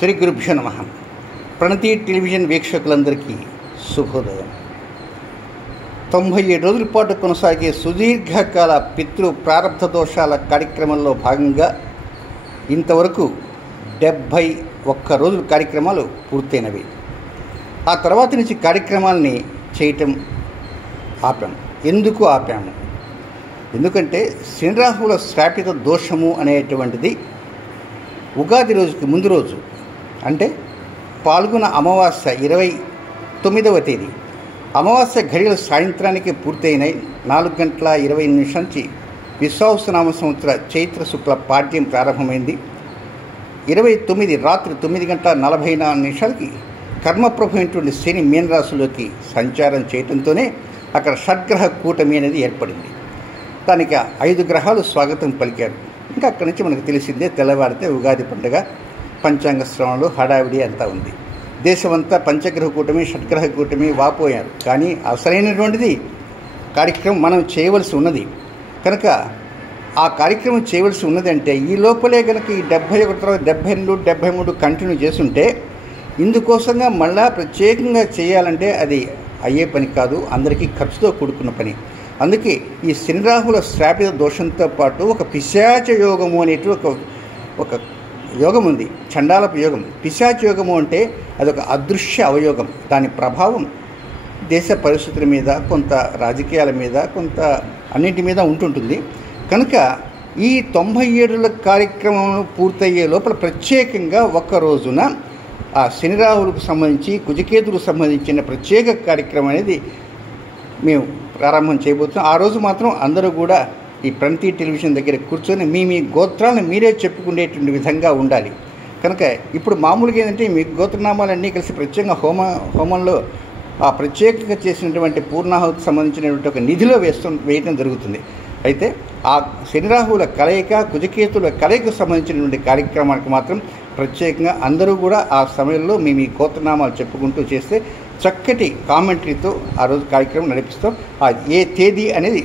శ్రీ గురుభ్యో నమః. ప్రణతి టెలివిజన్ వీక్షకులందరికీ శుభోదయం. 97 రోజుల పాటు కొనసాగే సుదీర్ఘకాల పితృ ప్రారంభ దోషాల కార్యక్రమంలో భాగంగా ఇంతవరకు 71 రోజుల కార్యక్రమాలు పూర్తయినవి. ఆ తర్వాత నుంచి కార్యక్రమాలని చేయటం ఆపాము. ఎందుకు ఆపాము? ఎందుకంటే శని రాహువుల శ్రాపిత దోషము అనేటువంటిది ఉగాది రోజుకి ముందు రోజు, అంటే పాల్గొన అమావాస్య 29వ తేదీ అమావాస్య ఘడియలు సాయంత్రానికి పూర్తయినాయి. 4:20 నుంచి విశ్వావసునామ సంవత్సర చైత్ర శుక్ల పాడ్యం ప్రారంభమైంది. 29 రాత్రి 9:44 కర్మప్రభు అయినటువంటి శని మీనరాశిలోకి సంచారం చేయడంతోనే అక్కడ షడ్గ్రహ కూటమి అనేది ఏర్పడింది. దానికి 5 గ్రహాలు స్వాగతం పలికారు. ఇంకా అక్కడి నుంచి మనకు తెలిసిందే, తెల్లవారితే ఉగాది పండుగ, పంచాంగ శ్రవణలు, హడావిడి అంతా ఉంది. దేశమంతా పంచగ్రహ కూటమి, షడ్గ్రహ కూటమి వాపోయారు. కానీ అసలైనటువంటిది కార్యక్రమం మనం చేయవలసి ఉన్నది. కనుక ఆ కార్యక్రమం చేయవలసి ఉన్నది అంటే ఈ లోపలే కనుక ఈ 71 తర్వాత 72, 73 కంటిన్యూ చేస్తుంటే ఇందుకోసంగా మళ్ళా ప్రత్యేకంగా చేయాలంటే అది అయ్యే పని కాదు, అందరికీ ఖర్చుతో కూడుకున్న పని. అందుకే ఈ శని రాహుల శ్రాపిత దోషంతో పాటు ఒక పిశాచ యోగము అనేటువంటి ఒక యోగం ఉంది, చండాలపు యోగం. పిశాచ యోగము అంటే అదొక అదృశ్య అవయోగం. దాని ప్రభావం దేశ పరిస్థితుల మీద, కొంత రాజకీయాల మీద, కొంత అన్నింటి మీద ఉంటుంటుంది. కనుక ఈ 97 కార్యక్రమం పూర్తయ్యే లోపల ప్రత్యేకంగా ఒక్క రోజున ఆ శని రాహులకు సంబంధించి, కుజకేతులకు సంబంధించిన ప్రత్యేక కార్యక్రమం అనేది మేము ప్రారంభం చేయబోతున్నాం. ఆ రోజు మాత్రం అందరూ కూడా ఈ ప్రణతి టెలివిజన్ దగ్గర కూర్చొని మీ గోత్రాలను మీరే చెప్పుకునేటువంటి విధంగా ఉండాలి. కనుక ఇప్పుడు మామూలుగా ఏంటంటే మీ గోత్రనామాలన్నీ కలిసి ప్రత్యేకంగా హోమంలో ఆ ప్రత్యేకంగా చేసినటువంటి పూర్ణాహుతికి సంబంధించినటువంటి ఒక నిధిలో వేయటం జరుగుతుంది. అయితే ఆ శని రాహువుల కలయిక, కుజకేతుల కలయికకు సంబంధించినటువంటి కార్యక్రమానికి మాత్రం ప్రత్యేకంగా అందరూ కూడా ఆ సమయంలో మీ గోత్రనామాలు చెప్పుకుంటూ చేస్తే చక్కటి కామెంటరీతో ఆ రోజు కార్యక్రమం నడిపిస్తాం. ఏ తేదీ అనేది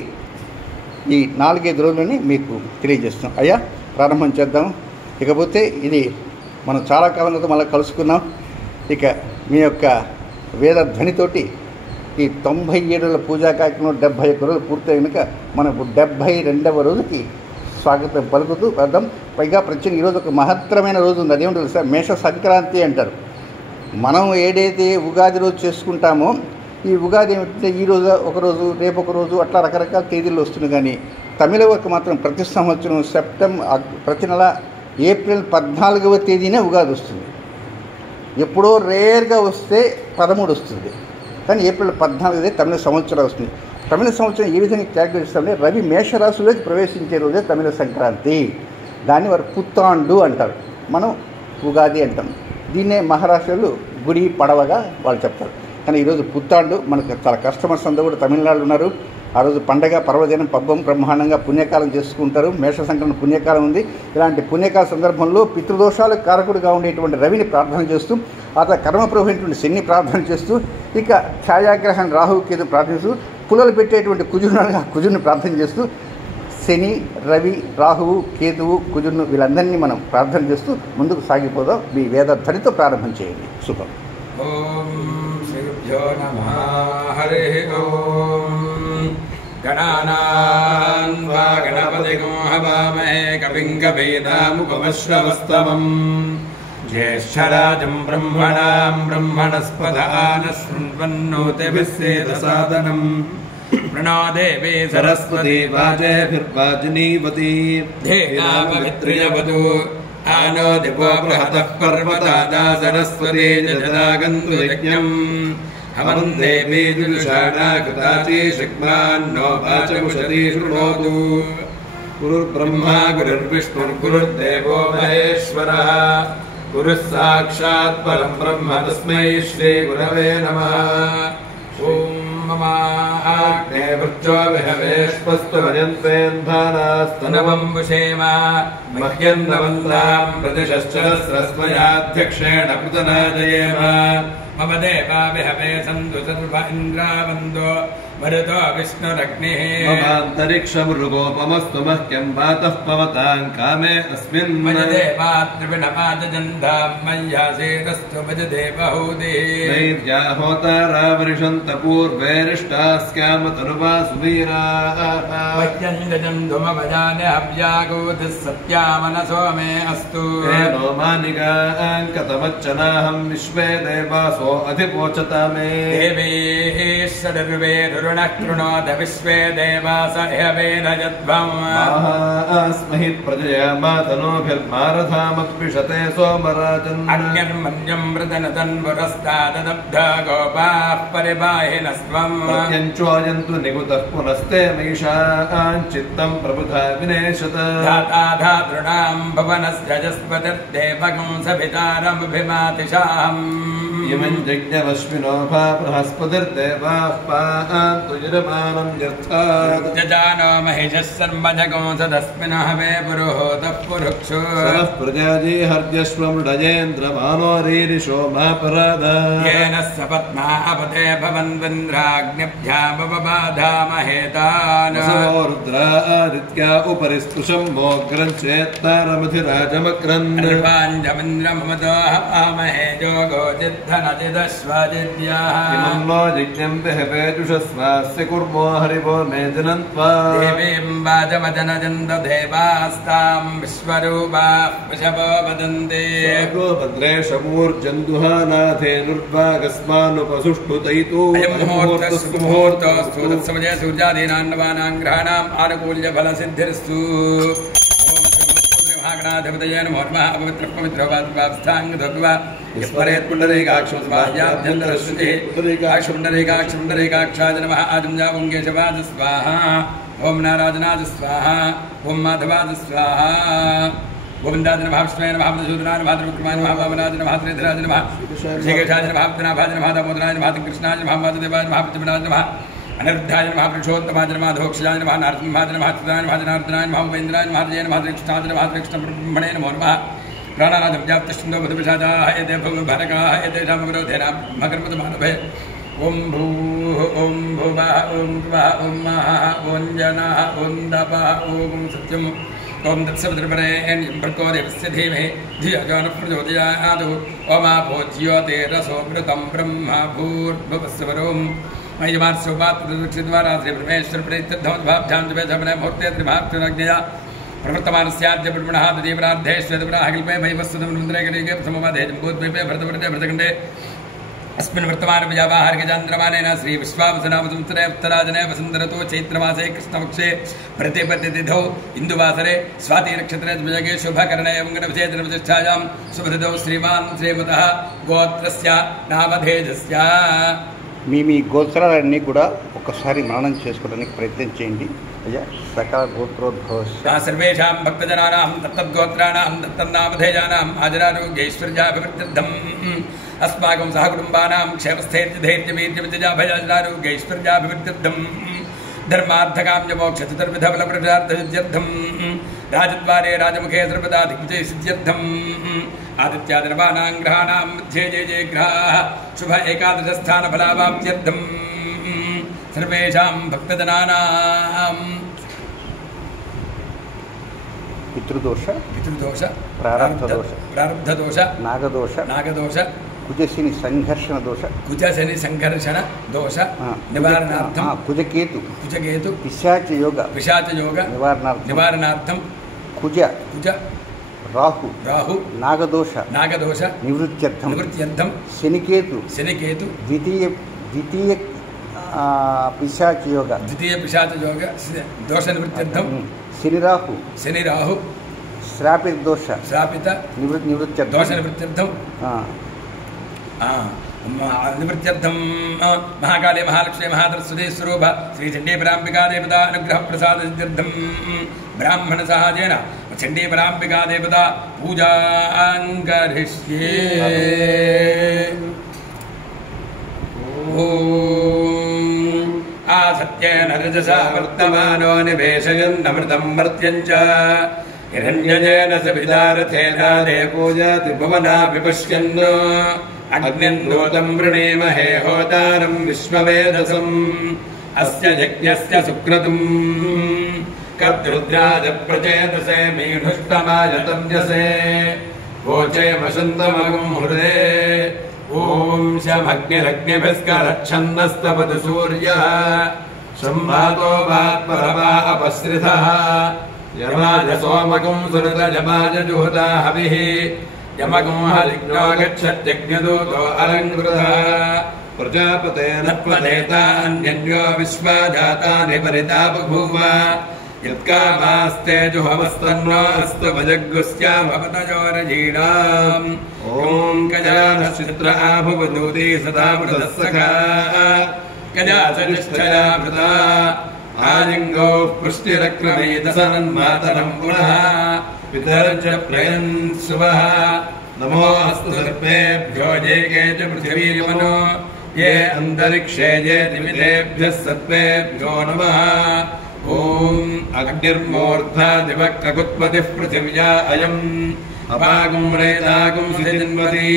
ఈ 4-5 రోజులని మీకు తెలియజేస్తాం. అయ్యా, ప్రారంభం చేద్దాం. ఇకపోతే ఇది మనం చాలా కాలం క్రితం మళ్ళీ కలుసుకున్నాం. ఇక మీ యొక్క వేద ధ్వనితోటి ఈ 97 పూజా కార్యక్రమం 71 రోజులు పూర్తయి కనుక మనకు 72వ రోజుకి స్వాగతం పలుకుతూ వద్దాం. పైగా ప్రత్యేకంగా ఈరోజు ఒక మహత్తరమైన రోజు ఉంది. అదేమిటో తెలుసా? మేష సంక్రాంతి అంటారు. మనం ఏదైతే ఉగాది రోజు చేసుకుంటామో ఈ ఉగాది ఏమిటంటే ఈరోజు ఒకరోజు, రేపు ఒకరోజు, అట్లా రకరకాల తేదీలు వస్తుంది. కానీ తమిళ వరకు మాత్రం ప్రతి సంవత్సరం ప్రతి నెల ఏప్రిల్ 14వ తేదీనే ఉగాది వస్తుంది. ఎప్పుడో రేర్గా వస్తే 13 వస్తుంది, కానీ ఏప్రిల్ 14 తమిళ సంవత్సరం వస్తుంది. తమిళ సంవత్సరం ఏ విధంగా క్యాల్కులేట్ చేస్తామంటే రవి మేషరాశిలోకి ప్రవేశించే రోజే తమిళ సంక్రాంతి. దాన్ని వారు పుత్తాండు అంటారు, మనం ఉగాది అంటాం. దీన్నే మహారాష్ట్రలో గుడి పడవగా వాళ్ళు చెప్తారు. కానీ ఈరోజు పుత్తాండు. మనకు చాలా కస్టమర్స్ అందరూ కూడా తమిళనాడు ఉన్నారు. ఆ రోజు పండగ, పర్వదినం, పబ్బం బ్రహ్మాండంగా పుణ్యకాలం చేసుకుంటారు. మేష సంక్రాంతి పుణ్యకాలం ఉంది. ఇలాంటి పుణ్యకాల సందర్భంలో పితృదోషాలకు కారకుడిగా ఉండేటువంటి రవిని ప్రార్థన చేస్తూ, ఆ తర్వాత కర్మప్రభు అయినటువంటి శని ప్రార్థన చేస్తూ, ఇక ఛాయాగ్రహం రాహు కేతు ప్రార్థిస్తూ, పుల్లలు పెట్టేటువంటి కుజుని ప్రార్థన చేస్తూ, శని, రవి, రాహువు, కేతువు, కుజును వీళ్ళందరినీ మనం ప్రార్థన చేస్తూ ముందుకు సాగిపోదాం. మీ వేద ధ్వనితో ప్రారంభం చేయండి. శుభం. ఓం శ్రీభ్యో నమః. హరి ఓం. గణానాన్ వా గణపతిగం హవామహే కవిం కవీనాముపమశ్రవస్తమం జ్యేష్ఠరాజం బ్రహ్మణాం బ్రహ్మణస్పద ఆనశృణ్వన్నోతిభిస్సేదసాదనం ప్రణో దేవీ సరస్వతి వాజేభిర్వాజినీవతి ధేనామవిత్రియవతు ఆనో దివో బృహతః పర్వతాదా సరస్వతి జదాగन्तు యజ్ఞం హవం దేవీ దుషాణా కృతాచి శక్మాన్నో వాచముషతి శృణోతు. గురుర్బ్రహ్మా గురుర్విష్ణుర్గురుర్దేవో మహేశ్వరः గురుః సాక్షాత్ పరం బ్రహ్మ తస్మై శ్రీ గురవే నమః. ఓం మమాగ్నే వృచ్చో విహవేష్పస్తు వయంతేంధానాస్తనవం విషేమ మహ్యన్నవంతాం ప్రతిశశ్చరస్రస్మయాధ్యక్షేణ పృతనాజయేమ. మమ దేవా విహవే సంతు సర్వ ఇంద్రావందో मरुतो विष्णुरग्निः ममान्तरिक्षमृगोपमस्तु मह्यं वातः पवतां कामे अस्मिन् मयदेवात्रिविणपादजन्धां मय्यासेतस्तु भजदेवहूतिः दैत्या होतारावरिषन्त पूर्वैरिष्टास्याम तनुवा सुवीराः वह्यञ्जन्धुमभजाने हव्यागोधिः सत्यामनसो मे अस्तु तेनो मानिकाङ्कतमच्चनाहं विश्वे देवासो अधिपोचता मे देवीश्वररुवेरुणः कृणोद विश्वे देवास इहवेनजध्वम् स्महि प्रजया मातनोभिर्मारथामत्पिषते सोमराजन् अग्निर्मन्यं मृदनतन्पुरस्ताददब्धा गोपाः परिबाहिनस्त्वम् प्रत्यञ्चोऽयन्तु निकुतः पुनस्ते मयिषाञ्चित्तं प्रबुधा विनेशत धाता धातॄणां भुवनस्य जस्पतिर्देवगं सभितारमभिमातिशाहम् इमं यज्ञवश्विनो भा बृहस्पतिर्देवाः पान्तु यजमानं यर्थात् जजानो महिषः सर्वजगो सदस्मिन् हवे पुरुहोतः पुरुक्षु सनः प्रजाजी हर्यश्वमृडजेन्द्रमानोरीरिषो मापराद येन स पद्मा अपते भवन्विन्द्राग्निभ्यामवबाधामहेतान् रुद्रा आदित्या उपरि स्पृशं मोग्रं चेत्तारमधिराजमक्रन् नृपाञ्जमिन्द्रममतो हवामहे जोगो जिद्धनजिदश्वजिद्याः इमं नो यज्ञं देहवेजुषस्वास्य कुर्मो हरिवो मेदिनन्त्वा देवीं वाजमजनजन्तदेवास्तां विश्वरूपाः पशवो वदन्ति गो भद्रेशमूर्जन्दुहानाथेनुर्वागस्मानुपसुष्टुतैतु मुहूर्तस्तु तत्समये सूर्यादीनां नवानां ग्रहाणाम् आनुकूल्यफलसिद्धिर्स्तु महागणाधिपतये नमो नमः पवित्रः पवित्रोपास्थाङ्गधोग्वा यस्मरेत् पुण्डरीकाक्षं स्वाह्याभ्यन्तरश्रुतिः पुण्डरीकाक्षाय नमः आजंजापुङ्गेशवाज स्वाहा ॐ नाराजनाज स्वाहा ॐ माधवाज स्वाहा गोविन्दाज नमः विष्णवे नमः मधुसूदनाय नमः त्रिविक्रमाय नमः वामनाय नमः त्रिनेत्राय नमः श्रीकेशाय नमः विनाभाय नमः दामोदराय नमः कृष्णाय नमः वासुदेवाय नमः पृथ्वीराज नमः अनिरुद्धाय नमः पुरुषोत्तमाय नमः धोक्षजाय नमः नारसिंहाय नमः चिदाय नमः जनार्दनाय नमः उपेन्द्राय नमः जय नमः कृष्णाय नमः कृष्णब्रह्मणे नमो नमः प्राणानादं व्याप्तश्चन्दो मधुविषादाः एते भवभरकाः एतेषां विरोधेन मकरमतमानभे ॐ भूः ॐ भुवः ॐ भुवः ॐ महः ॐ जनः ॐ दपः ॐ सत्यम् ॐ तत्सवितुर्वरेण्यं भर्गो देवस्य धीमहि धियो यो नः प्रचोदयात् ओमापो ज्योतिरसोऽमृतं ब्रह्म भूर्भुवस्वरोम् मय्यमार्सोपात्तद्वारा श्रीपरमेश्वरप्रीत्यर्थमद्भाभ्यां जपे शमने मुहूर्ते त्रिभाक्तिरग्नया प्रवर्तमानस्याद्य ब्रह्मणः द्वितीयपरार्धे श्वेतपराहकल्पे मयिवस्सुतमन्त्रैकलीके प्रथमपादे जम्बूद्वीपे भरतवर्षे भरतखण्डे अस्मिन् वर्तमानविजावाहार्यचान्द्रमानेन श्रीविश्वावसुनामसंवत्सरे उत्तराजने वसन्तऋतौ चैत्रमासे कृष्णपक्षे प्रतिपत्तिथिथौ इन्दुवासरे स्वातिनक्षत्रे द्विजगे शुभकरणे एवं शुभतिथौ श्रीमान् श्रीमतः गोत्रस्य नामधेजस्य మీ గోత్రాలన్నీ కూడా ఒకసారి మననం చేసుకోవడానికి ప్రయత్నం చేయండి అయ్యా సకల గోత్రోద్భవస్య सर्वेषां भक्तजनानां तत्तद्गोत्राणां तत्तन्नामधेयानाम् आजरारोग्यैश्वर्याभिवृद्ध्यर्थम् अस्माकं सहकुटुम्बानां क्षेमस्थैर्यधैर्यवीर्यविजयाभयारोग्यैश्वर्याभिवृद्ध्यर्थम् धर्मार्थकाम्यमोक्षचतुर्विधफलप्रदार्थसिद्ध्यर्थम् राजद्वारे राजमुखे सर्वदा दिग्विजयसिद्ध्यर्थम् आदित्यादिनवानां ग्रहाणां मध्ये जय जयग्रहाः शुभ एकादशस्थानफलावाप्त्यर्थम् सर्वेषां भक्तजनानां పితృదోష पितृदोष ప్రారబ్ధదోష నాగదోష కుజశని సంఘర్షణ దోష कुजशनि संघर्षण दोष निवारणार्थं కుజకేతు पिशाच योग निवारणार्थं కుజ రాహు నాగదోష నివృత్త్యర్థం శనికేతు ద్వితీయ పిశాచ యోగ दोष निवृत्त्यर्थं शनि राहु श्रापित निवृत्त्यर्थं दोष निवृत्त्यर्थं निवृत्त्यर्थं महाकाले महालक्ष्मी महासरस्वती स्वरूप श्रीचण्डीपराम्बिका देवता अनुग्रह प्रसाद सिद्ध्यर्थं ब्राह्मण सहायेन चण्डीपराम्बिका देवता पूजां करिष्ये आसत्येन रजसा वर्तमानो निवेशयन्नमृतं मर्त्यं च हिरण्यजेन सवितारथेनादे पूजाति भुवना विपश्यन् अग्निं दूतं वृणीमहे होतारं विश्ववेदसं अस्य यज्ञस्य सुक्रतुम् कर्तृद्राज प्रचेतसे मीढुष्टमाय तम्यसे वोचे वसन्तमगुं हृदे ॐ शमग्निरग्निभिस्करच्छन्नस्तपतु सूर्यः संवातो वात्परवा अपसृतः यमाय सोमगुं सुरतजमाय जुहुता हविः यमगुं हलिग्नो गच्छत्यग्निदूतो अलङ्कृतः प्रजापतेन त्वनेतान्यन्यो विश्वा जातानि परिता बभूव यत्कामास्ते जुहवस्तन्नो अस्तु भजग्गुस्यामपतयोरजीणाम् ॐ कजानश्चित्र आभुवदूती सदा मृतस्सखा कजाचनिष्ठया मृता आलिङ्गौ पुष्टिरक्रमेदसन्मातरम् पुनः पितर्च प्रयन् शुभः नमो अस्तु सर्पेभ्यो ये के च पृथिवीमनो ये अन्तरिक्षे ये दिवितेभ्यः सर्पेभ्यो नमः ॐ अग्निर्मूर्धा दिवक्ककुत्पतिः पृथिव्या अयम् अपागुं रेतागुं सुजिन्वती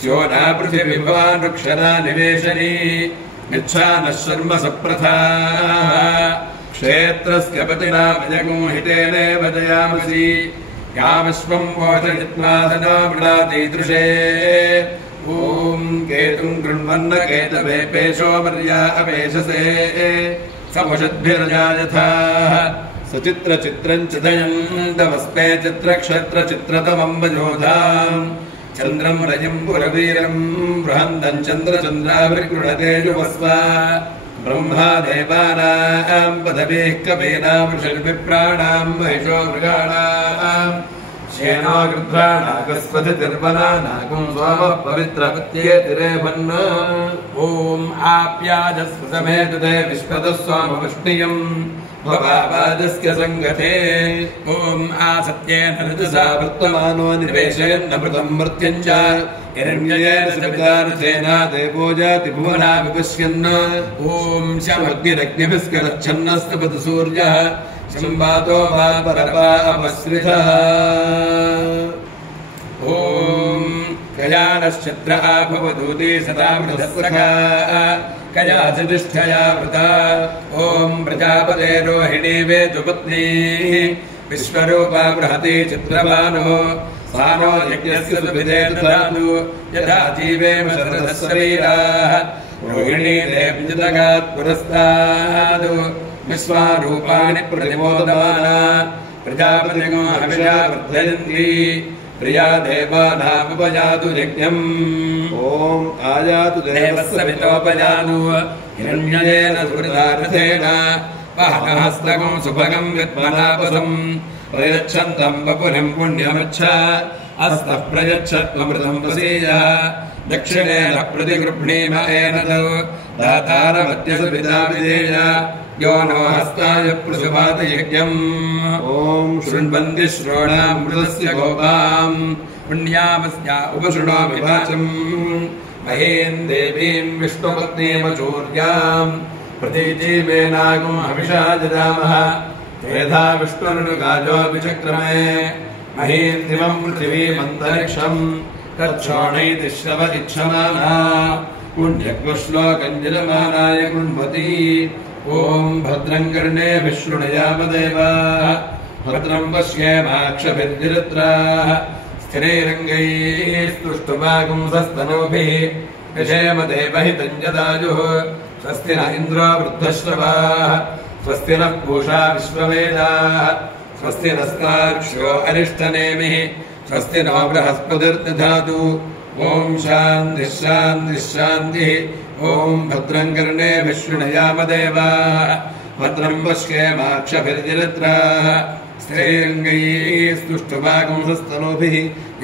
स्योना पृथिवीभवान् वृक्षदा निवेशनी गच्छानः शर्म सप्रथाः क्षेत्रस्य पतिना भजगुं हितेनेव जयामसि यामश्वं वोचयित्वा सदा मृडातीदृशे ॐ केतुं गृह्णन्न केतवे पेशो मर्या अपेशसे समुषद्भिरजायथा सचित्रचित्रं चिदयन्तवस्ते चित्रक्षत्रचित्रतमं वजोधाम् चन्द्रं रजिं पुरवीरं बृहन्दं चन्द्रचन्द्राभिर्गृणते जुवस्वा ब्रह्मा देवानां पदवीः कवीनां षड्विप्राणां महिषो मृगाणाम् शेनो गृध्राणागस्वधिर्वनानागुं सोमः पवित्रपत्येतिरेभन् ॐ आप्याजस्व समेतते विश्वतः सोमवृष्टियम् भवापादस्य सङ्गते ॐ आसत्येन ऋतुसा वर्तमानो निवेशयन्नमृतं मर्त्यं च हिरण्येन सवितारथेना देवो जाति भुवना विपश्यन् ॐ शमग्निरग्निभिस्करच्छन्नस्तपतु सूर्यः संवातो वात्परवा अपसृतः ॐ कजानश्चित्र आभवदूती सदा मृतस्सखा कजाचतिष्ठया वृता ॐ प्रजापते रोहिणी वेदुपत्नी विश्वरूपा बृहती चित्रभानो सानो यज्ञस्य सुभिदे ददातु यथा जीवेम शरदः शरीराः रोहिणी देवजगात् पुरस्ताद् विश्वारूपाणि प्रतिमोदमाना प्रजापतिगो हविषा वर्धयन्ति प्रिया देवानामुपजातु यज्ञम् ॐ आयातु देवस्सवितोपजातु हिरण्ययेन सुहृदारथेन वाहनहस्तकं सुभगं विद्मनापसम् प्रयच्छन्तं वपुरिं पुण्यमच्छ अस्तः प्रयच्छत्वमृतं वसीयः दक्षिणेन प्रतिगृह्णीम एनदौ दातारमत्यसुपिता विधेय यो नो हस्ताय पृथुपात यज्ञम् ॐ शृण्वन्ति श्रोणामृतस्य गोपाम् पुण्यामस्या उपशृणोमि वाचम् महीम् देवीम् विष्णुपत्नीमचूर्याम् प्रतीजीवेनागुम् हविषा जजामः त्रेधा विष्णुर्नुगाजोऽपि चक्रमे महीम् दिवम् पृथिवीमन्तरिक्षम् तच्छोणैति श्रव इच्छमाना पुण्यक्वश्लोकम् जलमानाय कृण्वती ॐ भद्रं कर्णेभिः शृणुयाम देवाः भद्रं पश्येमाक्षभिर्निरत्राः स्थिरैरङ्गैः स्तुष्टुवागुंसस्तनूभिः यशेम देवहितं जदायुः स्वस्ति न इन्द्रो वृद्धश्रवाः स्वस्ति नः पूषा विश्ववेदाः स्वस्ति नस्तार्क्ष्यो अरिष्टनेमिः स्वस्ति नो बृहस्पतिर्दधातु ॐ शान्तिः शान्तिः शान्तिः ॐ भद्रं कर्णेभिः शृणुयाम देवाः भद्रं पश्येमाक्षभिर्निरत्राः स्थिरैरङ्गैः स्तुष्टुवागुंसस्तनूभिः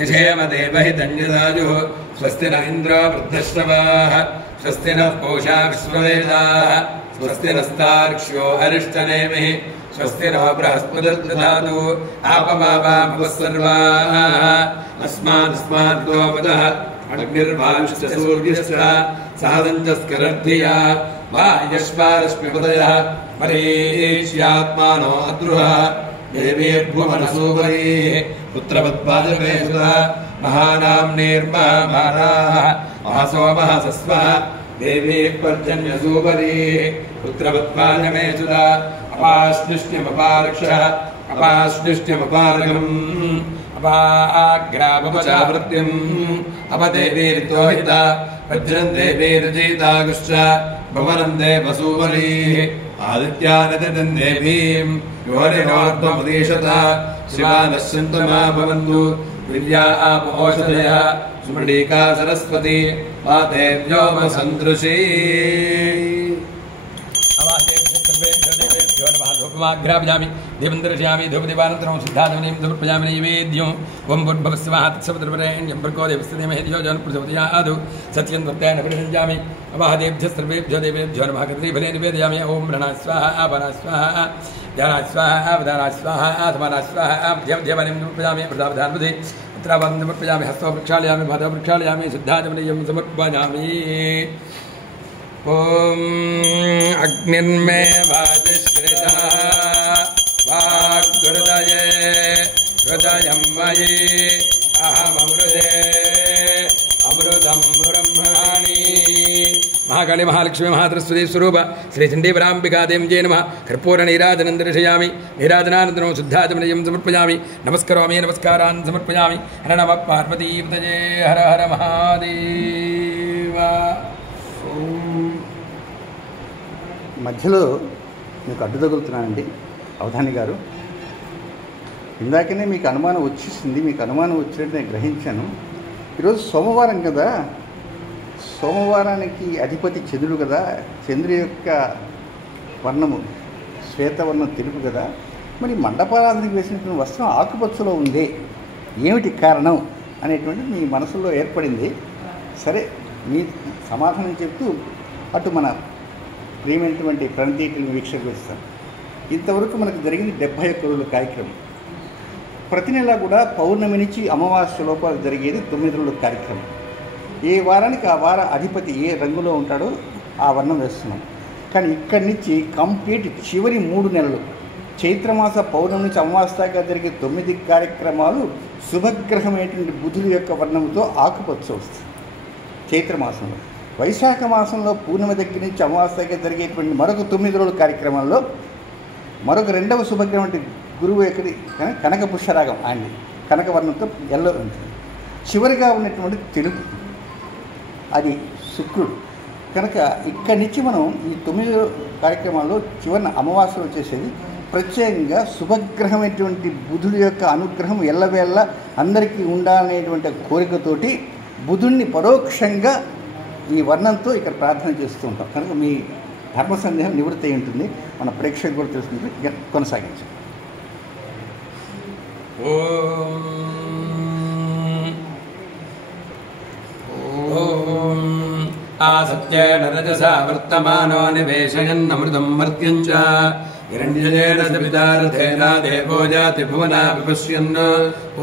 यशेम देवहितं जदायुः स्वस्ति न इन्द्रो वृद्धश्रवाः स्वस्ति नः पूषा विश्ववेदाः स्वस्ति नस्तार्क्ष्यो अरिष्टनेमिः स्वस्ति नो बृहस्पतिर्दधातु आपमावामवः सर्वाः अस्मादस्माद्गोपदः अग्निर्वायुश्च सूर्यश्च सहसञ्चस्करद्धिया वायश्वारश्मिपदयः मरीच्यात्मानो अद्रुहः देवीर्भुवनसूवैः पुत्रवद्वाजपेशुतः महानाम्नीर्महाभाराः महासोमः सस्वः देवी पर्जन्यसूपरी पुत्रवत्पादमे सुधा अपाश्निष्ण्यमपारक्षः अपाश्निष्ण्यमपारकम् अपाग्रापचावृत्यम् अपदेवीर्तोहिता वज्रम् देवीर्जितागुश्च भवनम् देवसूपरीः आदित्यानदम् देवीम् योनिनोर्ध्वमुदीशत शिवानश्यन्तमा भवन्तु विद्या आपोषधयः सुमृडीका सरस्वती माते व्योमसन्दृशी धूपमाघ्रापयामि दीपं दर्शयामि धूपदीपानन्तरं शुद्धाचमनीं समर्पयामि नैवेद्यम् ॐ भूर्भुवः स्वः तत्सवितुर्वरेण्यं भर्गो देवस्य धीमहि धियो यो नः प्रचोदयात् सत्यं त्वत्तेन परिषञ्जामि अवाहदेभ्यः सर्वेभ्यो देवेभ्यो नमः कदलीफले निवेदयामि ॐ ऋणाः स्वाहा आपनाः स्वाहा ध्यानाः स्वाहा अवधानाः स्वाहा आत्मानाः स्वाहा ध्यवनिं समर्पयामि प्रदावधानबुधि पुत्रावं समर्पयामि हस्तो प्रक्षालयामि पादौ प्रक्षालयामि शुद्धाचमनीयं समर्पयामि ॐ अग्निर्मे वादिश्रिता वाग्हृदये हृदयं मयि अहममृते अमृतं ब्रह्माणि महाकाली महालक्ष्मी महासरस्वती स्वरूप श्रीचण्डीपराम्बिकादेव्यै नमः कर्पूरनीराजनं दर्शयामि नीराजनानन्तरं शुद्धाचमनीयं समर्पयामि नमस्करोमि नमस्कारान् समर्पयामि हर नमः पार्वतीपतये हर हर महादेव మధ్యలో మీకు అడ్డు తగులుతున్నానండి అవధాని గారు. ఇందాకనే మీకు అనుమానం వచ్చేసింది, మీకు అనుమానం వచ్చినట్టు నేను గ్రహించాను. ఈరోజు సోమవారం కదా, సోమవారానికి అధిపతి చంద్రుడు కదా, చంద్రుడి యొక్క వర్ణము శ్వేతవర్ణం తెలుపు కదా, మరి మండపారాధనకి వేసినటువంటి వస్త్రం ఆకుపచ్చలో ఉంది, ఏమిటి కారణం అనేటువంటిది మీ మనసులో ఏర్పడింది. సరే, మీ సమాధానం చెప్తూ అటు మన ప్రియమైనటువంటి ప్రణతీటిని వీక్షకు ఇస్తాను. ఇంతవరకు మనకు జరిగింది 71 రోజుల కార్యక్రమం. ప్రతి నెల కూడా పౌర్ణమి నుంచి అమావాస్య లోపల జరిగేది 9 రోజుల కార్యక్రమం. ఏ వారానికి ఆ వార అధిపతి ఏ రంగులో ఉంటాడో ఆ వర్ణం వేస్తున్నాం. కానీ ఇక్కడి నుంచి కంప్లీట్ చివరి 3 నెలలు చైత్రమాస పౌర్ణమి నుంచి అమావాస్య దాకా జరిగే 9 కార్యక్రమాలు శుభగ్రహమైనటువంటి బుధుడి యొక్క వర్ణంతో ఆకుపచ్చ వస్తుంది చైత్రమాసంలో. వైశాఖ మాసంలో పూర్ణిమ దగ్గర నుంచి అమావాస్యగా జరిగేటువంటి మరొక 9 రోజుల కార్యక్రమంలో మరొక రెండవ శుభగ్రహం అంటే గురువు ఎక్కడి కనక పుష్యరాగం ఆయన కనకవర్ణంతో ఎల్లో ఉంటుంది. చివరిగా ఉన్నటువంటి తెలుగు అది శుక్రుడు. కనుక ఇక్కడి నుంచి మనం ఈ 9 కార్యక్రమాల్లో చివరిన అమావాస్య వచ్చేసేది ప్రత్యేకంగా శుభగ్రహమైనటువంటి బుధుడి యొక్క అనుగ్రహం ఎల్లవేళ్ళ అందరికీ ఉండాలనేటువంటి కోరికతోటి బుధుడిని పరోక్షంగా ఈ వర్ణంతో ఇక్కడ ప్రార్థన చేస్తూ ఉంటాం. కనుక మీ ధర్మ సందేహం నివృత్తి అయి ఉంటుంది. మన ప్రేక్షకులు కూడా తెలుసుకుంటే కొనసాగించండి. ఆసత్యేన రజసా వర్తమానో నివేశయన్నమృతం మర్త్యం చ హిరణ్యజేన సవితారథేన దేవో జాతి భువనా విపశ్యన్.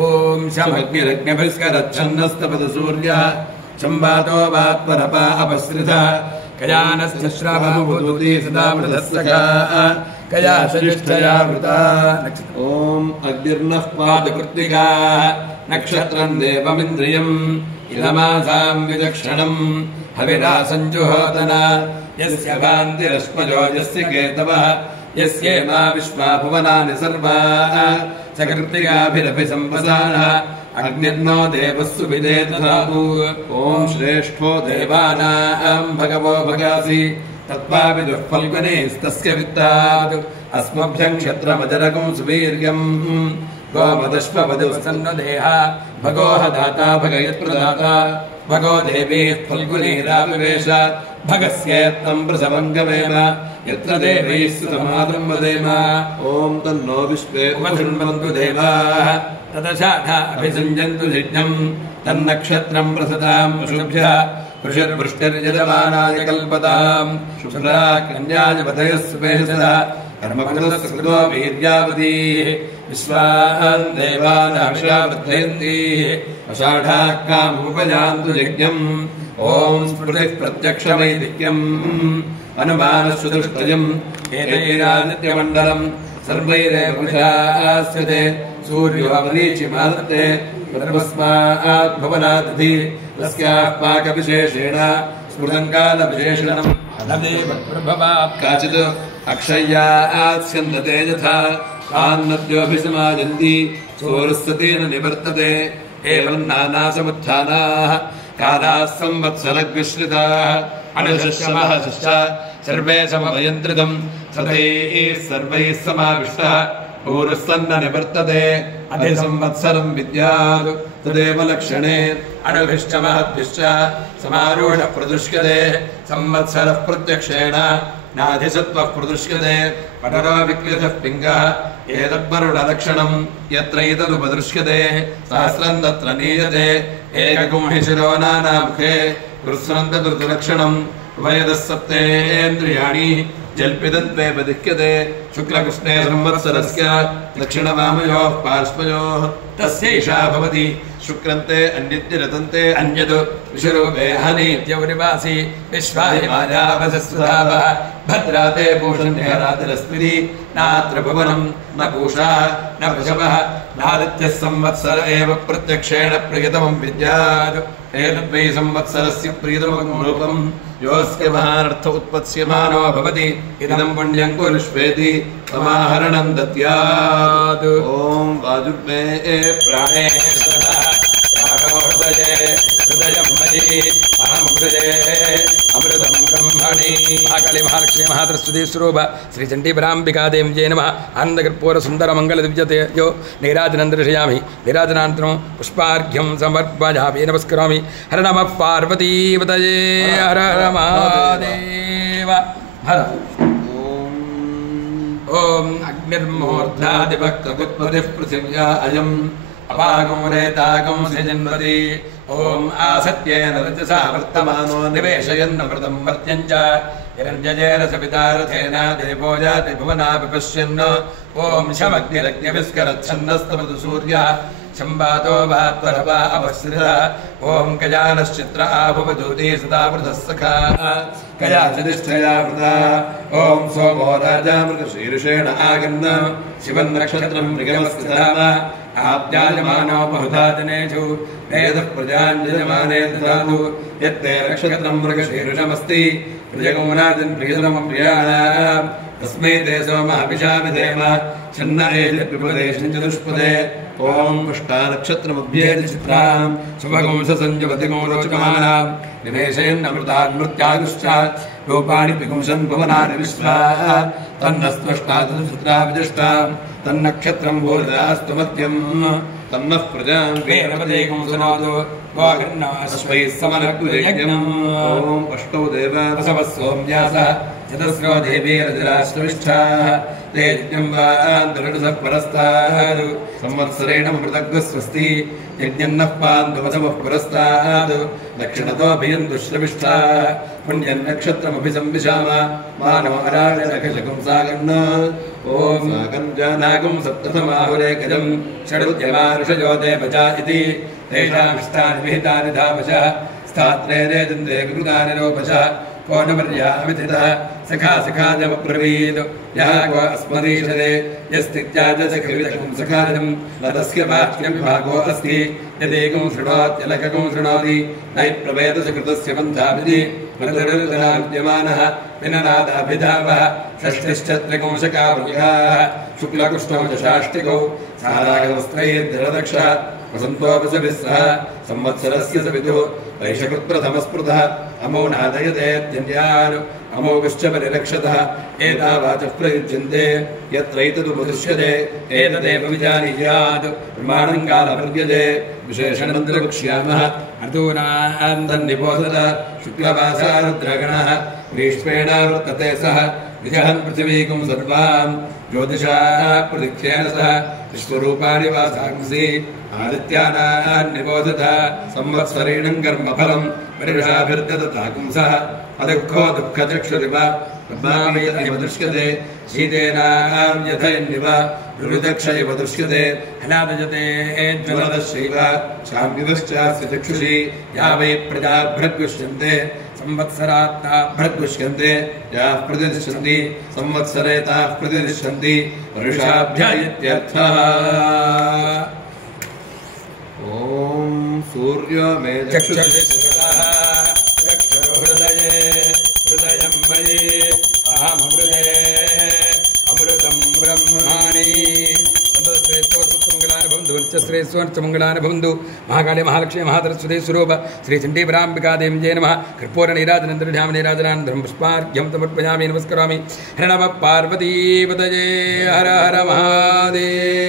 ఓం శమగ్నిరగ్నిభిస్కరచ్ఛన్నస్తపద సూర్యః సంవాతో వాత్మరప అపశ్రిత కయానశ్రావముదూతి సదా మృధస్సఖా కయా సజిష్ఠయా వృతా. ఓం అగ్నిర్నః పాదకృత్తికా నక్షత్రం దేవమింద్రియం ఇదమాసాం విచక్షణం హవిరా సంజుహోతన యస్య కాంతిరశ్మజో యస్య కేతవః యస్యేమా విశ్వా భువనాని సర్వాః సకృత్తికాభిరపి సంవసానః అగ్నిర్నో దేవస్సు విదేతధాతు. ఓం శ్రేష్ఠో దేవానాం భగవో భగాసి తత్వావిదుః ఫల్గునేస్తస్య విత్తాత్ అస్మభ్యం క్షత్రమజరకం సువీర్యం గోమదశ్వవదుసన్నదేహ భగోహ దాతా భగయత్ప్రదాత భగో దేవీ ఫల్గునీరావివేశ భగస్యేత్తం ప్రసవంగమేమ యత్ర దేవీ సుతమాదం వదేమ. ఓం తన్నో విశ్వే ఉపశృణ్వంతు దేవాః తదశాఖ అభిసంజంతు యజ్ఞం తన్నక్షత్రం ప్రసతాం పశుభ్యః వృషర్వృష్టిర్యజమానాయ కల్పతాం శుభ్రా కన్యాయ వదయస్సుపేషద కర్మకృతస్కృతో వీర్యావతీః విశ్వాన్ దేవానావిషావృద్ధయంతీః అషాఢాః కాముపయాంతు యజ్ఞం. ఓం స్మృతిః ప్రత్యక్షమైదిక్యం అనుమానశ్రుతుష్టయం ఏతైరాదిత్యమండలం సర్వైరేవ విశాస్యతే సూర్యో అవరీచిమాదత్తే పునర్వస్మాత్ భవనాదధి తస్యాః పాకవిశేషేణ स्मृतङ्कालविशेषणं नदेवप्रभवात् काचित् अक्षय्यात्स्यन्दते यथा तान्नद्योऽभिसमाजन्ति सोरस्तेन निवर्तते एवं नानासमुत्थानाः कालाः संवत्सरग्विश्रिताः अणुशश्च सर्वे समभयन्त्रितं सदैः सर्वैः समाविष्टः पूर्वस्सन्न निवर्तते अधिसंवत्सरं विद्यात् तदेव लक्षणे अणुभिश्च महद्भिश्च समारूढः प्रदृश्यते संवत्सरः प्रत्यक्षेण नाधिसत्वः प्रदृश्यते पटरो विक्लितः पिङ्गः एतद्वरुणलक्षणं यत्रैतदुपदृश्यते सहस्रं तत्र नीयते एकगुं हि शिरो नानामुखे कृत्स्रन्तदुर्लक्षणम् उभयतः सप्तेन्द्रियाणि जल्पितत्वे बदिह्यते शुक्लकृष्णे संवत्सरस्य दक्षिणवामयोः पार्श्वयोः तस्यैषा भवति शुक्रन्ते अन्यद्यरतन्ते अन्यद् विषुरूपे हनीत्यवनिवासि विश्वाहिमायावसस्वधावः भद्राते पूषण्यरातिरस्मिति नात्र भुवनं न पूषा न वृषभः नादित्यः संवत्सर एव प्रत्यक्षेण प्रियतमं विद्यात् एतद्वै संवत्सरस्य प्रियतमं रूपं योऽस्य महानर्थ उत्पत्स्यमानो भवति इदं पुण्यं कुरुष्वेति समाहरणं दद्यात् ॐ वाजुर्मे प्राणे हृदयं मयि अहमृते अमृतं ब्रह्मणि महाकाली महालक्ष्मी महासरस्वती स्वरूप श्रीचण्डीपराम्बिकादेव्यै नमः आनन्दकर्पूरसुन्दरमङ्गलदिव्यतेजो नीराजनं दर्शयामि नीराजनानन्तरं पुष्पार्घ्यं समर्पयामि नमस्करोमि हर नमः पार्वतीपतये हर हर महादेव हर ॐ अग्निर्मूर्धादिभक्तगुत्पतिः पृथिव्या अयम् अपागं रेतागं सृजन्वति ॐ आसत्येन रजसा वर्तमानो निवेशयन्नमृतं मर्त्यं च हिरण्यजेन सवितारथेन देवो याति भुवना विपश्यन् ॐ शमग्निरग्निविस्करच्छन्दस्तमतु सूर्यः शम्बातो भात्वरवा अवश्रितः ॐ गजानश्चित्र आभुवधूति सदा वृतः सखा कया सदिष्ठया वृता ॐ सोमो राजा मृगशीर्षेण आगन्न शिवन् नक्षत्रं मृगमस्थिताम आप्यायमानो बहुधा जनेषु वेदः प्रजाञ्जयमाने ददातु यत्ते नक्षत्रं मृगशीर्षमस्ति प्रियगुमराजन् प्रियतमं प्रियाणाम् तस्मै ते सोमः विशामिधेम छन्न एषत्विपदे चतुष्पदे ॐ पुष्टानक्षत्रमभ्येति चित्रां शुभगुंससञ्जुवतिगुं रोचमानां निवेशयन्नमृतान्मृत्यागुश्च रूपाणि पिगुंसन् भुवनानि विश्वा तन्नस्त्वष्टादशचित्रा विदुष्टां तन्नक्षत्रं भूरिदास्तु मध्यं तन्नः प्रजां वीरपदेगुं सुनोतु वागन्नाश्वैः समनग्रयज्ञम् ॐ अष्टौ देवा वसवः सोम्यासः चतुस्रो देवीरजराश्रविष्ठाः ते यज्ञं वान्दरुणसः परस्ताद् संवत्सरेण मृतग्ः स्वस्ति यज्ञन्नः पान्तु वसवः पुरस्ताद् दक्षिणतोऽभियन्तु श्रविष्ठाः पुण्यन्नक्षत्रमभिसंविशाम मानो अराजनखशकं सागन्न ॐ सागञ्जानागं सप्ततमाहुरे गजं षडुद्यमानुषयो देवजा इति तेषामिष्टानि विहितानि धामशः स्थात्रे रेजन्ते कृतानि रोपशः को न मर्यामिथितः सखा सखाजमब्रवीत् यः को अस्मदीशते यस्तित्याजसखविदकं सखाजं न तस्य वाक्यं विभागो अस्ति यदेकं शृणोत्यलकं शृणोति नहि प्रवेदसकृतस्य पन्थाभिधि मृदुर्दनाद्यमानः विननादाभिधावः षष्टिश्चत्रिकंशकावृगाः शुक्लकृष्णौ च शाष्टिकौ सारागवस्त्रैर्धरदक्षः वसन्तोपसभिः सह संवत्सरस्य सवितुः वैशकृत्प्रथमस्पृतः अमो नादयतेत्यन्यान् अमोघश्च परिरक्षतः एतावाचः प्रयुज्यन्ते यत्रैतदुपदृश्यते एतदेव विजानीयात् प्रमाणं कालपर्यते विशेषणमन्त्रवक्ष्यामः अर्धूनान्दन्निबोधत शुक्लवासा रुद्रगणः ग्रीष्मेण वर्तते सः विजहन् पृथिवीकुं सर्वां ज्योतिषाः प्रदिख्येन सह विश्वरूपाणि वासांसि आदित्यानान्निबोधत संवत्सरेणं कर्मफलं परिषाभिर्ददताकुंसः अदुःखो दुःखचक्षुरिव ब्रह्मामीतमिव दृश्यते शीतेनां यथयन्निव रुरुदक्ष इव दृश्यते हलादजते ज्वलदश्चैव शाम्युदश्चास्य चक्षुषि या वै प्रजाभ्रद्विष्यन्ते संवत्सरात्ताः भृद्विष्यन्ते याः प्रतिष्ठन्ति संवत्सरे ताः प्रतिष्ठन्ति वर्षाभ्य इत्यर्थः ॐ सूर्यो मे चक्षुषः हृदये हृदयं मयि अहमृते अमृतं ब्रह्माणि श्रेष्ठोत्तमङ्गलानुभवन्तु महाकाले महालक्ष्मी महासरस्वती स्वरूप श्रीचण्डीपराम्बिकादेवी जय नमः कर्पूरनीराजनन्दरध्याम नीराजनानन्दरं पुष्पार्घ्यं समर्पयामि नमस्करोमि हर नमः पार्वतीपतये हर हर महादेव।